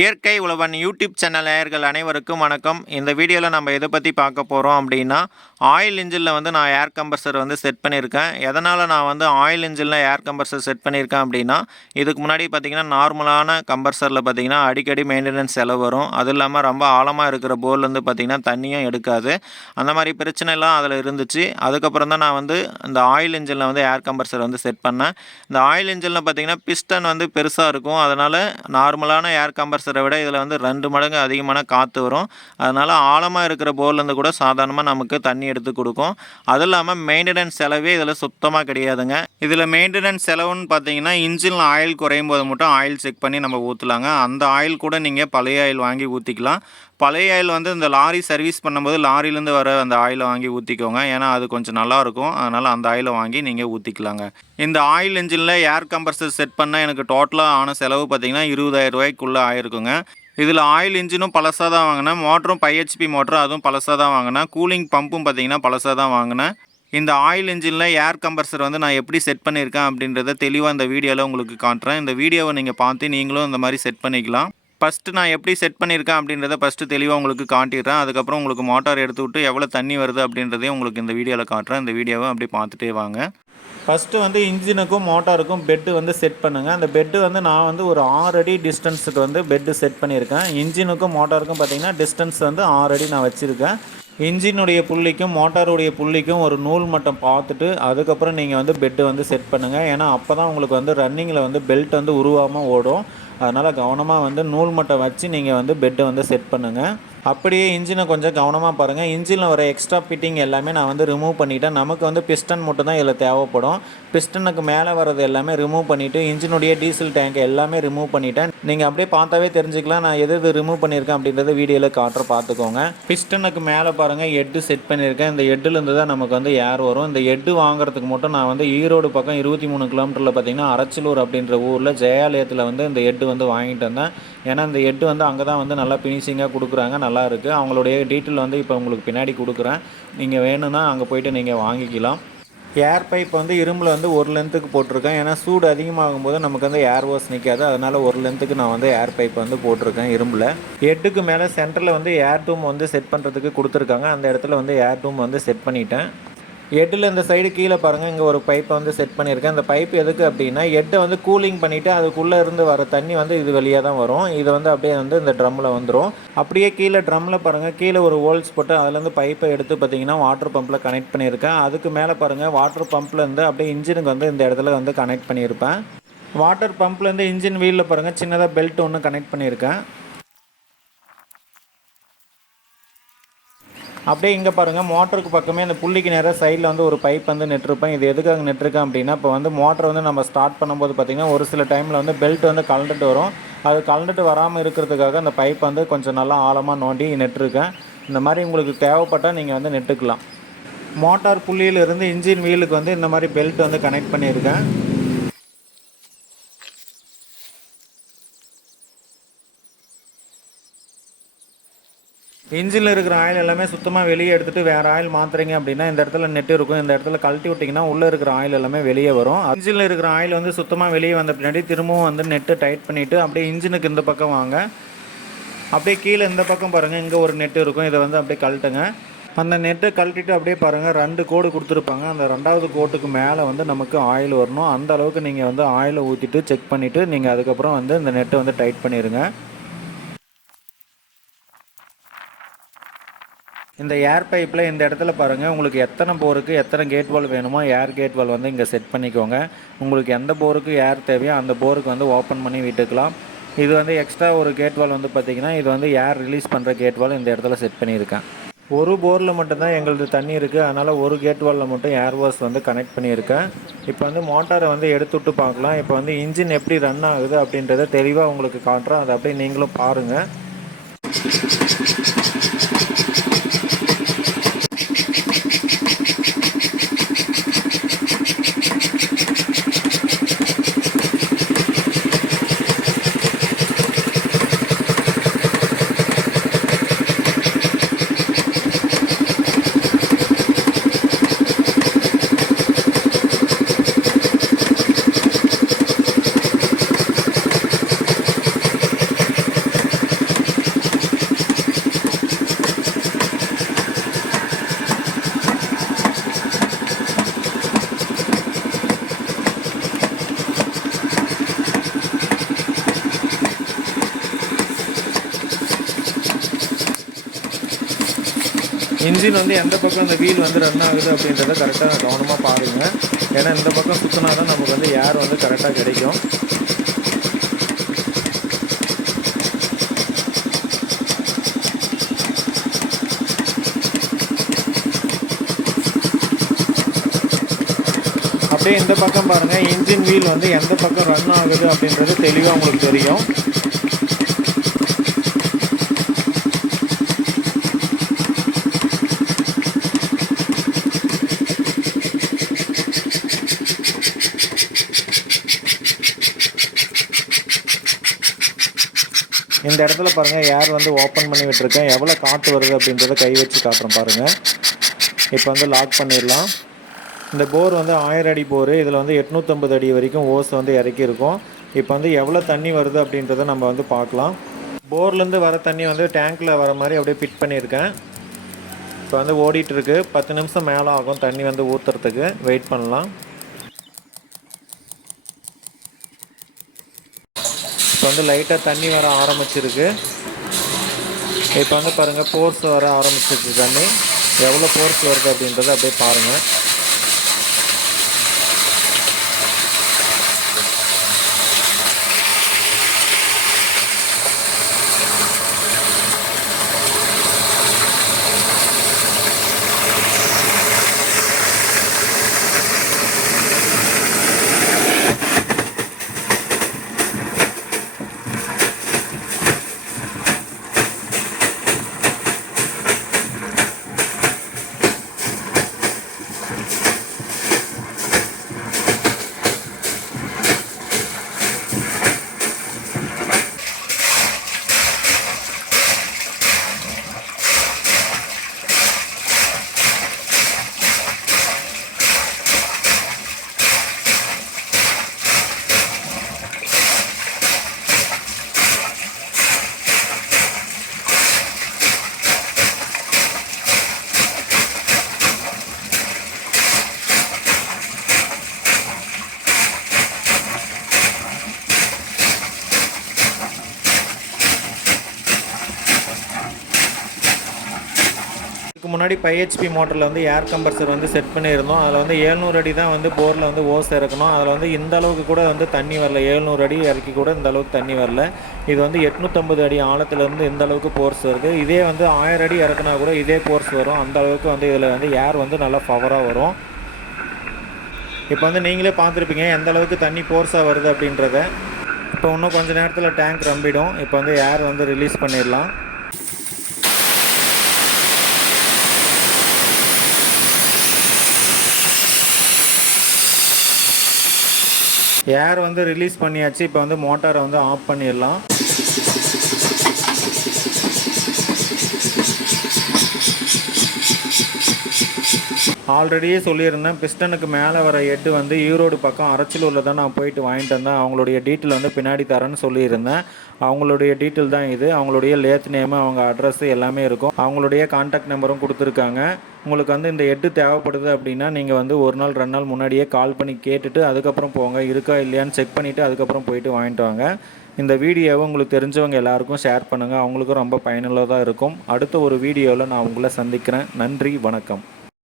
இயற்கை உழவன் YouTube channel நேயர்கள் அனைவருக்கும் வணக்கம். இந்த வீடியோவில் நம்ம எதை பற்றி பார்க்க போகிறோம் அப்படின்னா, ஆயில் இன்ஜினில் வந்து நான் ஏர் கம்ப்ரஸர் வந்து செட் பண்ணியிருக்கேன். எதனால் நான் வந்து ஆயில் இன்ஜினில் ஏர் கம்ப்ரஸர் செட் பண்ணியிருக்கேன் அப்படின்னா, இதுக்கு முன்னாடி பார்த்திங்கன்னா நார்மலான கம்ப்ரஸரில் பார்த்திங்கன்னா அடிக்கடி மெயின்டெனன்ஸ் செலவு வரும். அதுவும் இல்லாமல் ரொம்ப ஆழமாக இருக்கிற போர்லேருந்து பார்த்திங்கன்னா தண்ணியும் எடுக்காது. அந்த மாதிரி பிரச்சனைலாம் அதில் இருந்துச்சு. அதுக்கப்புறம் தான் நான் வந்து இந்த ஆயில் இன்ஜினில் வந்து ஏர் கம்ப்ரஸர் வந்து செட் பண்ணேன். இந்த ஆயில் இன்ஜினில் பார்த்திங்கன்னா பிஸ்டன் வந்து பெருசாக இருக்கும். அதனால் நார்மலான ஏர் கம்ப்ரஸரை விட இதில் வந்து 2 மடங்கு அதிகமான காற்று வரும். அதனால் ஆழமாக இருக்கிற போர்லேருந்து கூட சாதாரணமாக நமக்கு தண்ணி எடுத்து கொடுக்கும். அதுவும் இல்லாமல் மெயின்டெனன்ஸ் செலவே இதில் சுத்தமாக கிடையாதுங்க. இதில் மெயின்டெனன்ஸ் செலவுன்னு பார்த்தீங்கன்னா இன்ஜினில் ஆயில் குறையும் போது மட்டும் ஆயில் செக் பண்ணி நம்ம ஊற்றலாங்க. அந்த ஆயில் கூட நீங்கள் பழைய ஆயில் வாங்கி ஊற்றிக்கலாம். பழைய ஆயில் வந்து இந்த லாரி சர்வீஸ் பண்ணும்போது லாரிலேருந்து வர அந்த ஆயிலை வாங்கி ஊற்றிக்கோங்க. ஏன்னா அது கொஞ்சம் நல்லாயிருக்கும். அதனால் அந்த ஆயிலை வாங்கி நீங்கள் ஊற்றிக்கலாங்க. இந்த ஆயில் இன்ஜினில் ஏர் கம்ப்ரஸர் செட் பண்ணால் எனக்கு டோட்டலாக ஆன செலவு பார்த்திங்கன்னா 20,000 ரூபாய்க்குள்ளே ஆயிருக்குங்க. இதில் ஆயில் இன்ஜினும் பழசாக தான் வாங்கினேன். மோட்டரும் 5 HP மோட்டர், அதுவும் பழசாக தான் வாங்கினேன். கூலிங் பம்பும் பார்த்திங்கன்னா பழசாக தான் வாங்கினேன். இந்த ஆயில் இன்ஜினில் ஏர் கம்ப்ரஸர் வந்து நான் எப்படி செட் பண்ணியிருக்கேன் அப்படின்றத தெளிவாக இந்த வீடியோவில் உங்களுக்கு காட்டுறேன். இந்த வீடியோவை நீங்கள் பார்த்து நீங்களும் இந்த மாதிரி செட் பண்ணிக்கலாம். ஃபஸ்ட்டு நான் எப்படி செட் பண்ணியிருக்கேன் அப்படின்றத ஃபஸ்ட்டு தெளிவாக உங்களுக்கு காட்டிடுறேன். அதுக்கப்புறம் உங்களுக்கு மோட்டார் எடுத்து விட்டு எவ்வளோ தண்ணி வருது அப்படின்றதையும் உங்களுக்கு இந்த வீடியோவில் காட்டுறேன். இந்த வீடியோவை அப்படி பார்த்துட்டே வாங்க. ஃபஸ்ட்டு வந்து இன்ஜினுக்கும் மோட்டாருக்கும் பெட்டு வந்து செட் பண்ணுங்கள். அந்த பெட்டு வந்து நான் வந்து ஒரு 6 அடி டிஸ்டன்ஸுக்கு வந்து பெட்டு செட் பண்ணியிருக்கேன். இன்ஜினுக்கும் மோட்டாருக்கும் பார்த்திங்கன்னா டிஸ்டன்ஸ் வந்து 6 அடி நான் வச்சுருக்கேன். இன்ஜினுடைய புள்ளிக்கும் மோட்டாருடைய புள்ளிக்கும் ஒரு நூல் மட்டும் பார்த்துட்டு அதுக்கப்புறம் நீங்கள் வந்து பெட்டு வந்து செட் பண்ணுங்கள். ஏன்னா அப்போ தான் உங்களுக்கு வந்து ரன்னிங்கில் வந்து பெல்ட் வந்து உருவாமல் ஓடும். அதனால் கவனமாக வந்து நூல் மட்டும் வச்சு நீங்கள் வந்து பெட்டை வந்து செட் பண்ணுங்கள். அப்படியே இன்ஜினை கொஞ்சம் கவனமாக பாருங்கள். இன்ஜினில் வர எக்ஸ்ட்ரா ஃபிட்டிங் எல்லாமே நான் வந்து ரிமூவ் பண்ணிவிட்டேன். நமக்கு வந்து பிஸ்டன் மட்டும் தான் இதில் தேவைப்படும். பிஸ்டனுக்கு மேலே வர்றது எல்லாமே ரிமூவ் பண்ணிவிட்டு இன்ஜினுடைய டீசல் டேங்க் எல்லாமே ரிமூவ் பண்ணிவிட்டேன். நீங்கள் அப்படியே பார்த்தாவே தெரிஞ்சுக்கலாம் நான் எது ரிமூவ் பண்ணியிருக்கேன் அப்படின்றத வீடியோவில் காட்டுற பார்த்துக்கோங்க. பிஸ்டனுக்கு மேலே பாருங்கள் ஹெட்டு செட் பண்ணியிருக்கேன். இந்த ஹெட்டுலேருந்து தான் நமக்கு வந்து ஏர் வரும். இந்த ஹெட்டு வாங்குறதுக்கு மட்டும் நான் வந்து ஈரோடு பக்கம் 23 கிலோமீட்டரில் பார்த்திங்கன்னா அரச்சலூர் அப்படின்ற ஊரில் ஜெயாலயத்தில் வந்து இந்த ஹெட்டு வந்து வாங்கிட்டு வந்தேன். ஏன்னா இந்த ஹெட்டு வந்து அங்கே தான் வந்து நல்லா ஃபினிஷிங்காக கொடுக்குறாங்க. நல்லா இருக்குது. அவங்களுடைய டீட்டெயில் வந்து இப்போ உங்களுக்கு பின்னாடி கொடுக்குறேன். நீங்கள் வேணும்னா அங்கே போய்ட்டு நீங்கள் வாங்கிக்கலாம். ஏர் பைப் வந்து இரும்பில் வந்து ஒரு லென்த்துக்கு போட்டிருக்கேன். ஏன்னா சூடு அதிகமாகும் போது நமக்கு வந்து ஏர் வாஷ் நிற்காது. அதனால் ஒரு லென்த்துக்கு நான் வந்து ஏர் பைப் வந்து போட்டிருக்கேன் இரும்பில். ஹெட்டுக்கு மேலே சென்டரில் வந்து ஏர் டூம் வந்து செட் பண்ணுறதுக்கு கொடுத்துருக்காங்க. அந்த இடத்துல வந்து ஏர் டூம் வந்து செட் பண்ணிட்டேன். ஹெட்டில் இந்த சைடு கீழே பாருங்கள், இங்கே ஒரு பைப்பை வந்து செட் பண்ணியிருக்கேன். இந்த பைப் எதுக்கு அப்படின்னா ஹெட்டை வந்து கூலிங் பண்ணிவிட்டு அதுக்குள்ளே இருந்து வர தண்ணி வந்து இது வழியாக தான் வரும். இது வந்து அப்படியே வந்து இந்த ட்ரம்மில் வந்துடும். அப்படியே கீழே ட்ரம்மில் பாருங்கள், கீழே ஒரு ஹோல்ஸ் போட்டு அதுலேருந்து பைப்பை எடுத்து பார்த்திங்கன்னா வாட்டர் பம்பில் கனெக்ட் பண்ணியிருக்கேன். அதுக்கு மேலே பாருங்கள் வாட்டர் பம்ப்லேருந்து அப்படியே இன்ஜினுக்கு வந்து இந்த இடத்துல வந்து கனெக்ட் பண்ணியிருப்பேன். வாட்டர் பம்ப்லேருந்து இன்ஜின் வீலில் பாருங்கள் சின்னதாக பெல்ட் ஒன்று கனெக்ட் பண்ணியிருக்கேன். அப்படியே இங்கே பாருங்கள் மோட்டருக்கு பக்கமே இந்த புள்ளிக்கு நேராக சைடில் வந்து ஒரு பைப் வந்து நெட்டிருப்பேன். இது எதுக்காக நெட்டிருக்கேன் அப்படின்னா இப்போ வந்து மோட்டர் வந்து நம்ம ஸ்டார்ட் பண்ணும்போது பார்த்திங்கன்னா ஒரு சில டைமில் வந்து பெல்ட் வந்து கலந்துட்டு வரும். அது கலந்துட்டு வராமல் இருக்கிறதுக்காக அந்த பைப் வந்து கொஞ்சம் நல்லா ஆழமாக நோண்டி நெட்டிருக்கேன். இந்த மாதிரி உங்களுக்கு தேவைப்பட்டால் நீங்கள் வந்து நெட்டுக்கலாம். மோட்டார் புள்ளியிலிருந்து இன்ஜின் வீலுக்கு வந்து இந்த மாதிரி பெல்ட் வந்து கனெக்ட் பண்ணியிருக்கேன். இன்ஜினில் இருக்கிற ஆயில் எல்லாமே சுத்தமாக வெளியே எடுத்துகிட்டு வேறு ஆயில் மாற்றுறீங்க அப்படின்னா இந்த இடத்துல நெட்டு இருக்கும். இந்த இடத்துல கழட்டி விட்டிங்கன்னா உள்ளே இருக்கிற ஆயில் எல்லாமே வெளியே வரும். இன்ஜினில் இருக்கிற ஆயில் வந்து சுத்தமாக வெளியே வந்த பின்னாடி திரும்பவும் வந்து நெட்டு டைட் பண்ணிவிட்டு அப்படியே இன்ஜினுக்கு இந்த பக்கம் வாங்க. அப்படியே கீழே இந்த பக்கம் பாருங்கள், இங்கே ஒரு நெட்டு இருக்கும். இதை வந்து அப்படியே கழட்டுங்க. அந்த நெட்டை கழட்டிட்டு அப்படியே பாருங்கள் 2 கோடு கொடுத்துருப்பாங்க. அந்த 2வது கோட்டுக்கு மேலே வந்து நமக்கு ஆயில் வரணும். அந்த அளவுக்கு நீங்கள் வந்து ஆயிலை ஊற்றிட்டு செக் பண்ணிவிட்டு நீங்கள் அதுக்கப்புறம் வந்து இந்த நெட்டை வந்து டைட் பண்ணிடுங்க. இந்த ஏர் பைப்பில் இந்த இடத்துல பாருங்கள், உங்களுக்கு எத்தனை போருக்கு எத்தனை கேட் வால் வேணுமோ ஏர் கேட் வால் வந்து இங்கே செட் பண்ணிக்கோங்க. உங்களுக்கு எந்த போருக்கு ஏர் தேவையோ அந்த போருக்கு வந்து ஓப்பன் பண்ணி விட்டுக்கலாம். இது வந்து எக்ஸ்ட்ரா ஒரு கேட் வால் வந்து பார்த்திங்கன்னா இது வந்து ஏர் ரிலீஸ் பண்ணுற கேட் வால் இந்த இடத்துல செட் பண்ணியிருக்கேன். ஒரு போரில் மட்டும்தான் எங்களது தண்ணி இருக்குது. அதனால் ஒரு கேட் வாலில் மட்டும் ஏர் வாஷ் வந்து கனெக்ட் பண்ணியிருக்கேன். இப்போ வந்து மோட்டாரை வந்து எடுத்து விட்டு பார்க்கலாம். இப்போ வந்து இன்ஜின் எப்படி ரன் ஆகுது அப்படின்றத தெளிவாக உங்களுக்கு காட்டுறோம். அதை அப்படியே நீங்களும் பாருங்கள். இன்ஜின் வந்து எந்த பக்கம் அந்த வீல் வந்து ரன் ஆகுது அப்படின்றத கரெக்டாக கவனமாக பாருங்கள். ஏன்னா இந்த பக்கம் சுற்றினா தான் நமக்கு வந்து ஏர் வந்து கரெக்டாக கிடைக்கும். அப்படியே இந்த பக்கம் பாருங்கள், இன்ஜின் வீல் வந்து எந்த பக்கம் ரன் ஆகுது அப்படின்றது தெளிவாக உங்களுக்கு தெரியும். இந்த இடத்துல பாருங்கள், ஏர் வந்து ஓப்பன் பண்ணி விட்டுருக்கேன். எவ்வளோ காற்று வருது அப்படின்றத கை வச்சு காட்டுறேன் பாருங்கள். இப்போ வந்து லாக் பண்ணிடலாம். இந்த போர் வந்து 1000 அடி போர். இதில் வந்து 850 அடி வரைக்கும் ஓஸ் வந்து இறக்கியிருக்கும். இப்போ வந்து எவ்வளோ தண்ணி வருது அப்படின்றத நம்ம வந்து பார்க்கலாம். போர்லேருந்து வர தண்ணி வந்து டேங்க்கில் வர மாதிரி அப்படியே ஃபிட் பண்ணியிருக்கேன். இப்போ வந்து ஓடிட்டுருக்கு. 10 நிமிஷம் மேலே ஆகும் தண்ணி வந்து ஊற்றுறதுக்கு. வெயிட் பண்ணலாம். இப்போ வந்து லைட்டாக தண்ணி வர ஆரம்பிச்சிருக்கு. இப்போ வந்து பாருங்கள், போர்ஸ் வர ஆரம்பிச்சிருக்கு. தண்ணி எவ்வளோ போர்ஸ் வருது அப்படின்றத அப்படியே பாருங்கள். இதுக்கு முன்னாடி 5 HP மோட்டரில் வந்து ஏர் கம்ப்ரஸர் வந்து செட் பண்ணியிருந்தோம். அதில் வந்து 700 அடி தான் வந்து போரில் வந்து ஓஸ் இறக்கணும். அதில் வந்து இந்த அளவுக்கு கூட வந்து தண்ணி வரல. 700 அடி இறக்கி கூட இந்த அளவுக்கு தண்ணி வரல. இது வந்து 850 அடி ஆழத்துலேருந்து இந்த அளவுக்கு போர்ஸ் வருது. இதே வந்து 1000 அடி இறக்குனா கூட இதே போர்ஸ் வரும். அந்த அளவுக்கு வந்து இதில் வந்து ஏர் வந்து நல்லா பவராக வரும். இப்போ வந்து நீங்களே பார்த்துருப்பீங்க எந்த அளவுக்கு தண்ணி போர்ஸாக வருது அப்படின்றத. இப்போ இன்னும் கொஞ்சம் நேரத்தில் டேங்க் ரம்பிடும். இப்போ வந்து ஏர் வந்து ரிலீஸ் பண்ணிடலாம். ஏர் வந்து ரிலீஸ் பண்ணியாச்சு. இப்போ வந்து மோட்டாரை வந்து ஆஃப் பண்ணிடலாம். ஆல்ரெடியே சொல்லியிருந்தேன், பிஸ்டனுக்கு மேலே வர ஹெட்டு வந்து ஈரோடு பக்கம் அரச்சலூரில் தான் நான் போயிட்டு வாங்கிட்டு வந்தேன். அவங்களுடைய டீட்டெயில் வந்து பின்னாடி தரேன்னு சொல்லியிருந்தேன். அவங்களுடைய டீட்டெயில் தான் இது. அவங்களுடைய லேத் நேமு, அவங்க அட்ரஸ் எல்லாமே இருக்கும். அவங்களுடைய கான்டாக்ட் நம்பரும் கொடுத்துருக்காங்க. உங்களுக்கு வந்து இந்த ஹெட்டு தேவைப்படுது அப்படின்னா நீங்கள் வந்து 1 நாள் 2 நாள் முன்னாடியே கால் பண்ணி கேட்டுட்டு அதுக்கப்புறம் போங்க. இருக்கா இல்லையான்னு செக் பண்ணிவிட்டு அதுக்கப்புறம் போயிட்டு வாங்கிட்டு வாங்க. இந்த வீடியோவை உங்களுக்கு தெரிஞ்சவங்க எல்லாருக்கும் ஷேர் பண்ணுங்கள். அவங்களுக்கும் ரொம்ப பயனுள்ளதாக இருக்கும். அடுத்த ஒரு வீடியோவில் நான் உங்களை சந்திக்கிறேன். நன்றி, வணக்கம்.